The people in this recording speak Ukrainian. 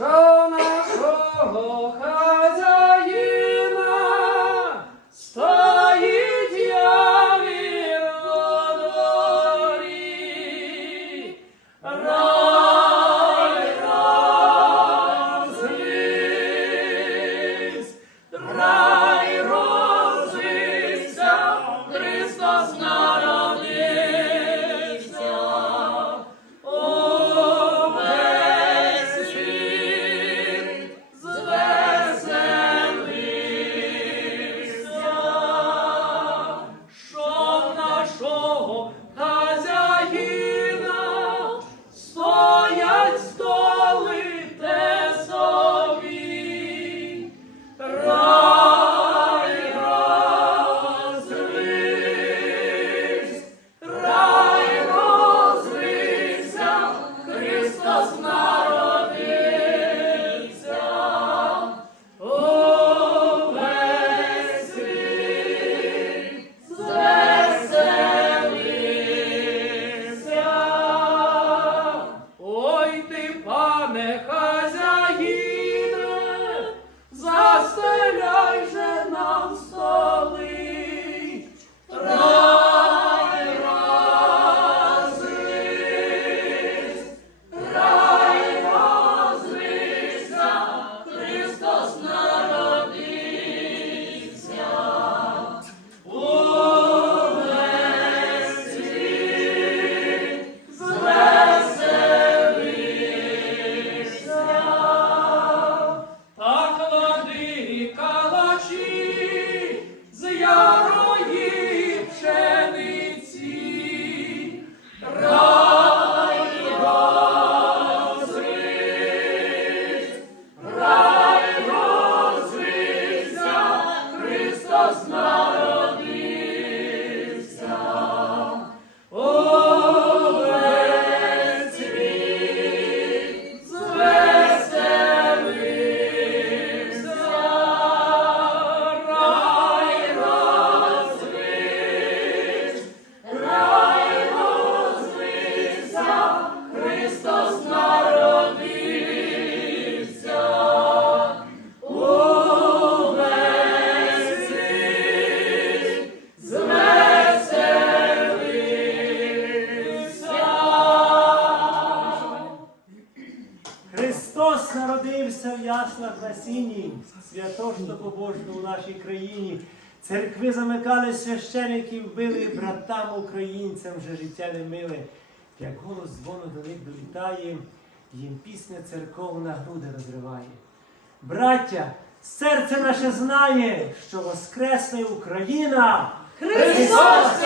що нашого хазяїна стоїть явір у дворі. Христос народився. Христос народився в яслах на сіні, святошно побожно у нашій країні. Церкви замикали священиків, били братам українцям вже життя не мили. Як голос дзвону до них долітає, їм пісня церковна груди розриває. Браття, серце наше знає, що воскресне Україна! Христос